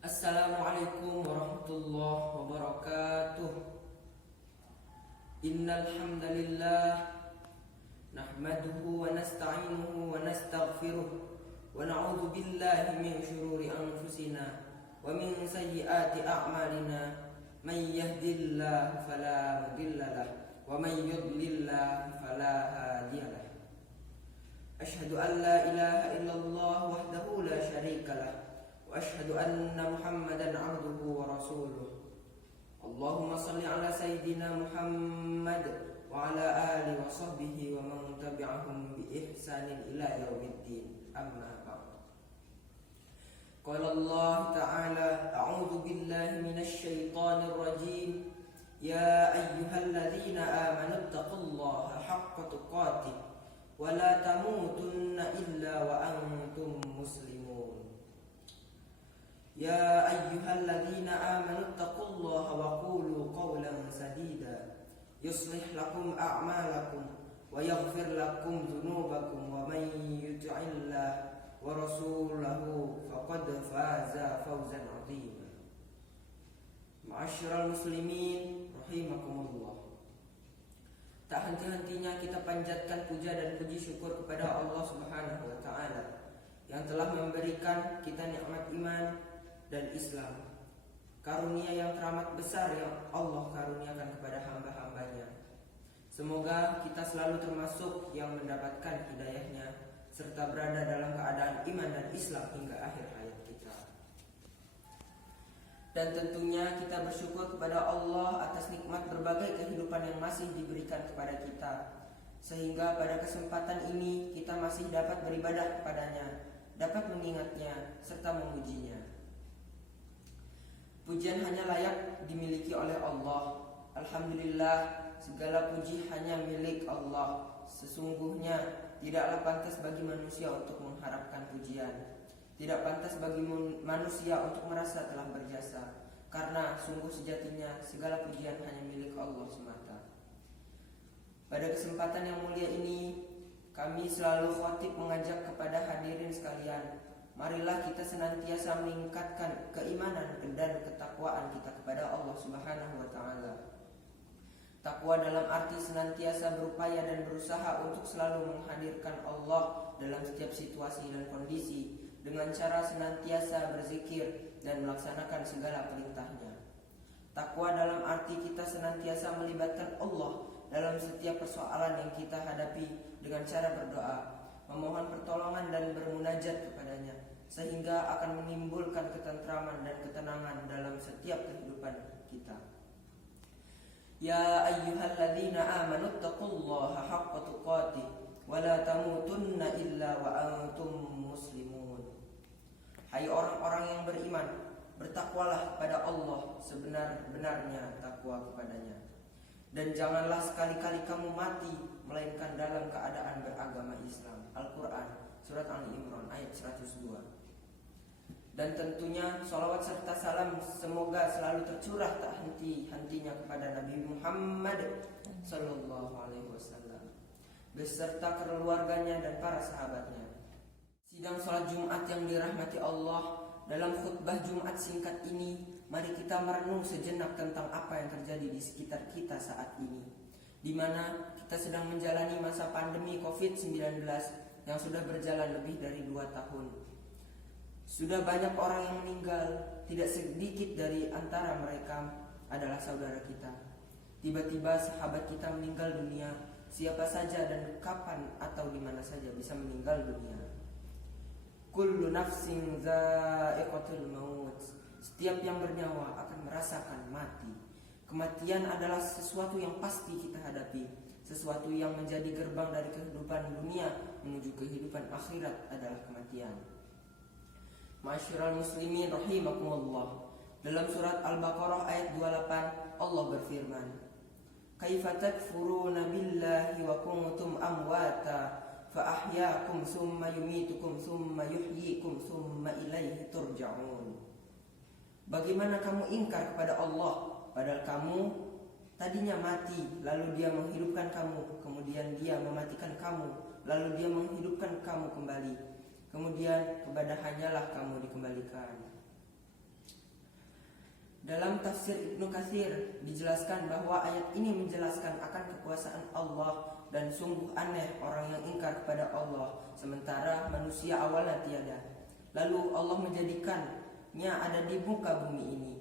Assalamualaikum warahmatullahi wabarakatuh. Innal hamdalillah nahmaduhu wa nasta'inuhu wa nastaghfiruh wa na'udzu billahi min shururi anfusina wa min sayyiati a'malina. May yahdihillahu fala mudilla lahu wa may yudlillahu fala hadiyalah. Asyhadu an la ilaha illallah wahdahu la syarika lah wa asyhadu anna Muhammadan 'abduhu wa rasuluh. Allahumma salli ala sayyidina Muhammad wa ala alihi wa sahbihi wa man tabi'ahum bi ihsanin ila yaumiddin. Amma ba'd. Qala Allah ta'ala, a'udzu billahi minasy syaithanir rajim. Ya ayyuhalladzina amanu taqullaha haqqa tuqatih wa la tamutunna illa wa antum muslimun. Ya ayyuhalladzina amanu taqullaha wa qulu qawlan sadida yuslih lakum a'malakum wa yaghfir lakum dhunubakum wa may yuti'illah wa rasulahu faqad faza fawzan 'azima. Ma'asyiral muslimin rahimakumullah. Tak henti-hentinya kita panjatkan puja dan puji syukur kepada Allah Subhanahu wa taala yang telah memberikan kita nikmat iman dan Islam, karunia yang teramat besar yang Allah karuniakan kepada hamba-hambanya. Semoga kita selalu termasuk yang mendapatkan hidayahnya serta berada dalam keadaan iman dan Islam hingga akhir hayat kita. Dan tentunya kita bersyukur kepada Allah atas nikmat berbagai kehidupan yang masih diberikan kepada kita, sehingga pada kesempatan ini kita masih dapat beribadah kepadanya, dapat mengingatnya serta memujinya. Pujian hanya layak dimiliki oleh Allah. Alhamdulillah, segala puji hanya milik Allah. Sesungguhnya tidaklah pantas bagi manusia untuk mengharapkan pujian. Tidak pantas bagi manusia untuk merasa telah berjasa, karena sungguh sejatinya segala pujian hanya milik Allah semata. Pada kesempatan yang mulia ini, kami selalu khatib mengajak kepada hadirin sekalian, marilah kita senantiasa meningkatkan keimanan dan ketakwaan kita kepada Allah Subhanahu wa taala. Takwa dalam arti senantiasa berupaya dan berusaha untuk selalu menghadirkan Allah dalam setiap situasi dan kondisi dengan cara senantiasa berzikir dan melaksanakan segala perintahnya. Takwa dalam arti kita senantiasa melibatkan Allah dalam setiap persoalan yang kita hadapi dengan cara berdoa, memohon pertolongan dan bermunajat kepadanya, sehingga akan menimbulkan ketentraman dan ketenangan dalam setiap kehidupan kita. Ya ayyuhalladzina amanu taqullaha haqqa tuqatih wa la tamutunna illa wa antum muslimun. Hai orang-orang yang beriman, bertakwalah kepada Allah sebenar-benarnya takwa kepadanya, dan janganlah sekali-kali kamu mati melainkan dalam keadaan beragama Islam. Al-Quran Surat Ali Imran ayat 102. Dan tentunya salawat serta salam semoga selalu tercurah tak henti-hentinya kepada Nabi Muhammad sallallahu alaihi wasallam beserta keluarganya dan para sahabatnya. Sidang salat Jumat yang dirahmati Allah, dalam khutbah Jumat singkat ini mari kita merenung sejenak tentang apa yang terjadi di sekitar kita saat ini, di mana kita sedang menjalani masa pandemi COVID-19 yang sudah berjalan lebih dari 2 tahun. Sudah banyak orang yang meninggal, tidak sedikit dari antara mereka adalah saudara kita. Tiba-tiba sahabat kita meninggal dunia. Siapa saja dan kapan atau di mana saja bisa meninggal dunia. Kullu nafsin dha'iqatul maut. Setiap yang bernyawa akan merasakan mati. Kematian adalah sesuatu yang pasti kita hadapi, sesuatu yang menjadi gerbang dari kehidupan dunia menuju kehidupan akhirat adalah kematian. Ma'asyiral muslimin rahimakumullah. Dalam surat Al-Baqarah ayat 28 Allah berfirman, Kaifa takfuruna billahi wa kuntum amwata fa ahyaakum summa yumitukum summa yuhyikum summa ilaihi turja'un. Bagaimana kamu ingkar kepada Allah padahal kamu tadinya mati, lalu Dia menghidupkan kamu, kemudian Dia mematikan kamu, lalu Dia menghidupkan kamu kembali, kemudian kepada hanyalah kamu dikembalikan. Dalam tafsir Ibnu Katsir dijelaskan bahwa ayat ini menjelaskan akan kekuasaan Allah dan sungguh aneh orang yang ingkar kepada Allah sementara manusia awalnya tiada. Lalu Allah menjadikannya ada di muka bumi ini.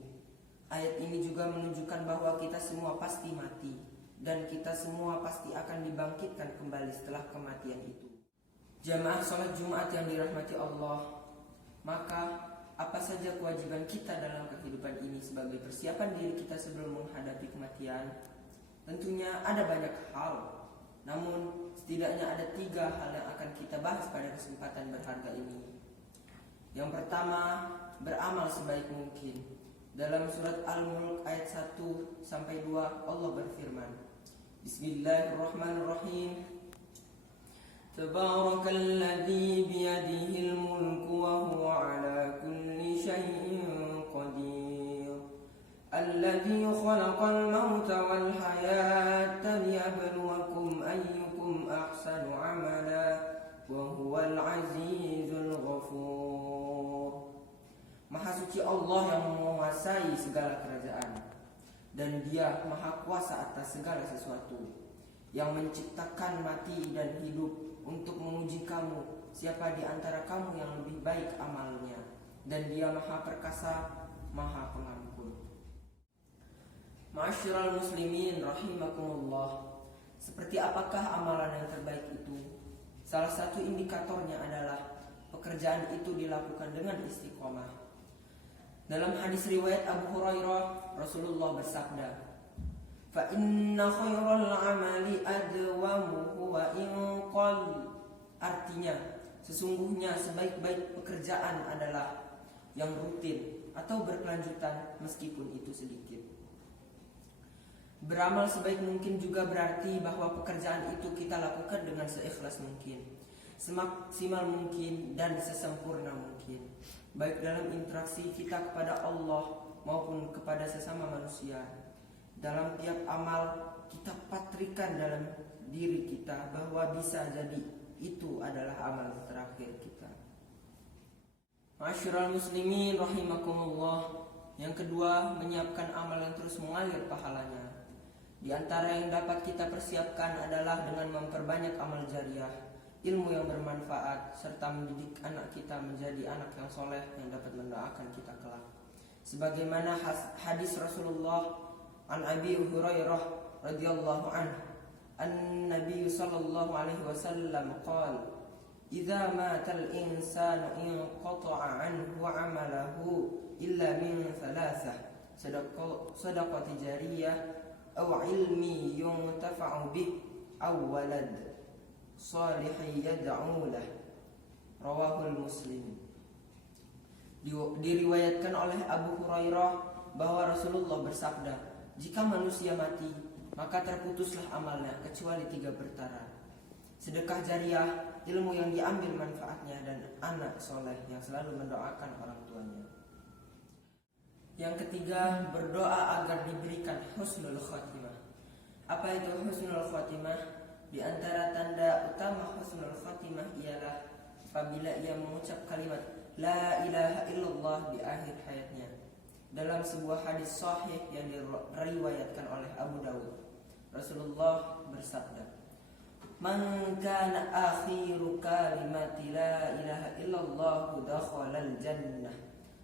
Ayat ini juga menunjukkan bahwa kita semua pasti mati dan kita semua pasti akan dibangkitkan kembali setelah kematian itu. Jamaah sholat Jumat yang dirahmati Allah, maka apa saja kewajiban kita dalam kehidupan ini sebagai persiapan diri kita sebelum menghadapi kematian? Tentunya ada banyak hal, namun setidaknya ada 3 hal yang akan kita bahas pada kesempatan berharga ini. Yang pertama, beramal sebaik mungkin. Dalam surat Al-Mulk ayat 1-2 Allah berfirman, Bismillahirrahmanirrahim. Tabarakalladzi biyadihil mulku wa huwa ala kulli syai'in qadir. Alladzi khalaqal mauta wal hayata liyabluwakum ayyukum ahsanu amala wa huwal azizul ghafur. Maha suci Allah yang menguasai segala kerajaan, dan Dia maha kuasa atas segala sesuatu, yang menciptakan mati dan hidup untuk menguji kamu siapa di antara kamu yang lebih baik amalnya, dan Dia maha perkasa, maha pengampun. Ma'asyiral muslimin rahimakumullah, seperti apakah amalan yang terbaik itu? Salah satu indikatornya adalah pekerjaan itu dilakukan dengan istiqomah. Dalam hadis riwayat Abu Hurairah, Rasulullah bersabda, "Fa inna khairal amali adwamuhu wa in qall." Artinya, sesungguhnya sebaik-baik pekerjaan adalah yang rutin atau berkelanjutan meskipun itu sedikit. Beramal sebaik mungkin juga berarti bahwa pekerjaan itu kita lakukan dengan seikhlas mungkin, semaksimal mungkin, dan sesempurna mungkin, baik dalam interaksi kita kepada Allah maupun kepada sesama manusia. Dalam tiap amal kita patrikan dalam diri kita bahwa bisa jadi itu adalah amal terakhir kita. Ma'asyiral muslimin rahimakumullah. Yang kedua, menyiapkan amal yang terus mengalir pahalanya. Di antara yang dapat kita persiapkan adalah dengan memperbanyak amal jariah, ilmu yang bermanfaat, serta mendidik anak kita menjadi anak yang soleh yang dapat mendoakan kita kelak. Sebagaimana hadis Rasulullah an Abi Hurairah radhiyallahu anhu, an-Nabi sallallahu alaihi wasallam qala, "Idza matal insanu inqata'a anhu 'amaluhu illa min thalathah, sadaqati jariyah aw ilmi yuntafa'u bih aw walad salih yad'u lah." Rawahul Muslim. Diriwayatkan oleh Abu Hurairah bahwa Rasulullah bersabda, jika manusia mati, maka terputuslah amalnya kecuali 3 perkara: sedekah jariah, ilmu yang diambil manfaatnya, dan anak soleh yang selalu mendoakan orang tuanya. Yang ketiga, berdoa agar diberikan husnul khotimah. Apa itu husnul khotimah? Di antara tanda utama husnul khotimah ialah apabila ia mengucap kalimat La ilaha illallah di akhir hayatnya. Dalam sebuah hadis sahih yang diriwayatkan oleh Abu Dawud, Rasulullah bersabda, "Man kana akhiru kalimati la ilaha illallah dakhalal jannah."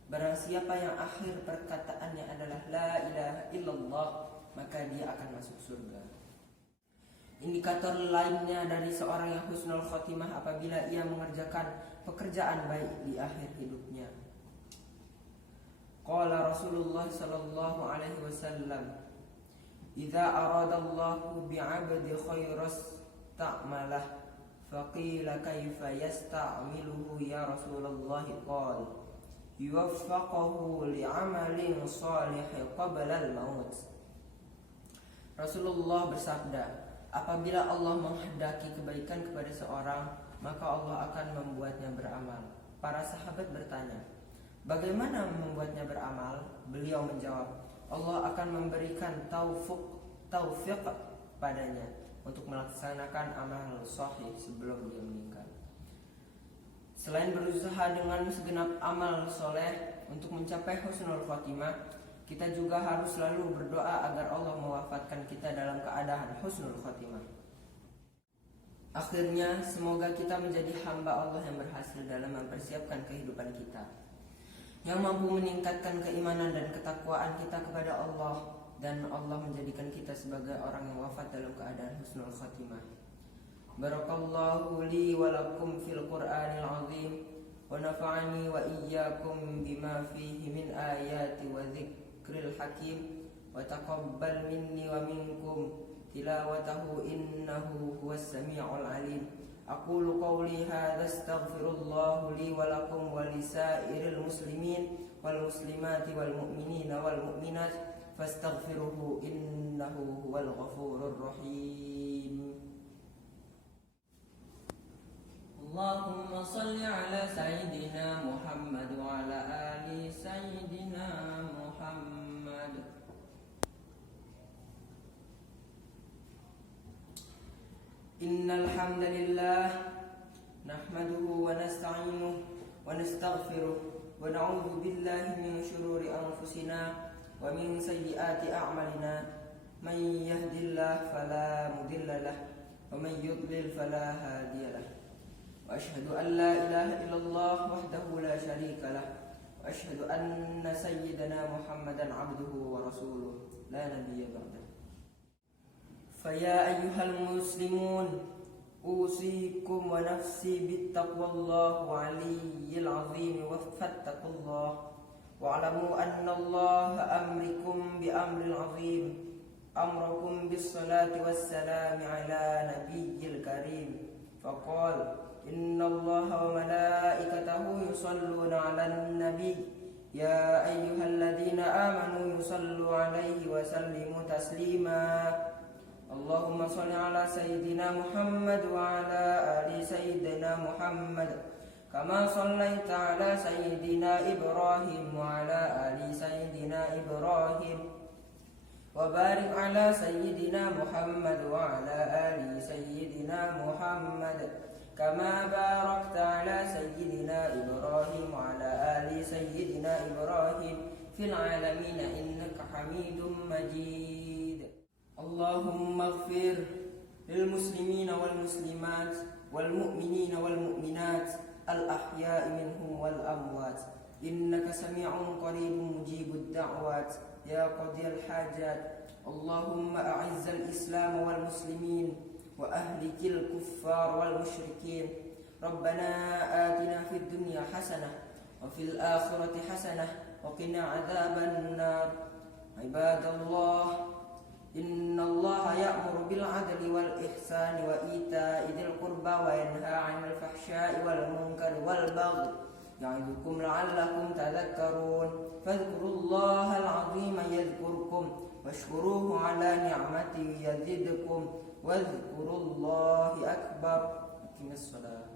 Barang siapa yang akhir perkataannya adalah la ilaha illallah, maka dia akan masuk surga. Indikator lainnya dari seorang yang husnul khotimah apabila ia mengerjakan pekerjaan baik di akhir hidupnya. Qala Rasulullah sallallahu alaihi wasallam, "Idza aradallahu bi'abdi khairas ta'malah." Faqila kaifa yasta'miluhu ya Rasulullah? Qala, "Yuwaffaqahu li'amalin salih qabla al-maut." Rasulullah bersabda, apabila Allah menghendaki kebaikan kepada seorang, maka Allah akan membuatnya beramal. Para sahabat bertanya, bagaimana membuatnya beramal? Beliau menjawab, Allah akan memberikan taufik padanya untuk melaksanakan amal sahih sebelum dia meninggal. Selain berusaha dengan segenap amal soleh untuk mencapai husnul khotimah, Kita juga harus selalu berdoa agar Allah mewafatkan kita dalam keadaan husnul khotimah. Akhirnya, semoga kita menjadi hamba Allah yang berhasil dalam mempersiapkan kehidupan kita, yang mampu meningkatkan keimanan dan ketakwaan kita kepada Allah, dan Allah menjadikan kita sebagai orang yang wafat dalam keadaan husnul khotimah. Barakallahu li wa lakum fil Qur'anil azim, wa nafa'ani wa iyyakum bima fihi min ayati wa dzikril hakim, wa taqabbal minni wa minkum tilawatahu innahu huwas sami'ul alim. Aqulu qawli hadza astaghfirullah li wa lakum wa lisairil muslimin wal muslimati wal mu'minina wal mu'minat fastaghfiruhu innahu huwal ghafurur rahim. Allahumma salli ala sayyidina Muhammad wa ala ali sayyidina Muhammad. Innal hamdalillah nahmaduhu wa nasta'inuhu wa nastaghfiruh wa na'udzu billahi min shururi anfusina wa min sayyiati a'malina. Man yahdihillahu fala mudilla lahu wa man yudlil fala hadiya lahu. Wa asyhadu an la ilaha illallah wahdahu la syarika lahu wa asyhadu anna sayyidana Muhammadan 'abduhu wa rasuluh la nabiyya ba'dahu. فيا أيها المسلمون أوصيكم ونفسي بالتقوى الله وعلي العظيم فاتقوا الله واعلموا أن الله أمركم بأمر عظيم أمركم بالصلاة والسلام على نبي الكريم فقال إن الله وملائكته يصلون على النبي يا أيها الذين آمنوا يصلوا عليه وسلموا تسليما اللهم صل على سيدنا محمد وعلى آل سيدنا محمد كما صليت على سيدنا إبراهيم وعلى آل سيدنا إبراهيم وبارك على سيدنا محمد وعلى آل سيدنا محمد كما باركت على سيدنا إبراهيم وعلى آل سيدنا إبراهيم في العالمين إنك حميد مجيد. اللهم اغفر للمسلمين والمسلمات والمؤمنين والمؤمنات الأحياء منهم والأموات إنك سميع قريب مجيب الدعوات يا قاضي الحاجات. اللهم أعز الإسلام والمسلمين وأهلك الكفار والمشركين. ربنا آتنا في الدنيا حسنة وفي الآخرة حسنة وقنا عذاب النار. عباد الله إن الله يأمر بالعدل والإحسان وإيتاء ذي القربى وينهى عن الفحشاء والمنكر والبغي يعظكم لعلكم تذكرون. فاذكروا الله العظيم يذكركم واشكروه على نعمته يزدكم واذكروا الله أكبر. أقم الصلاة.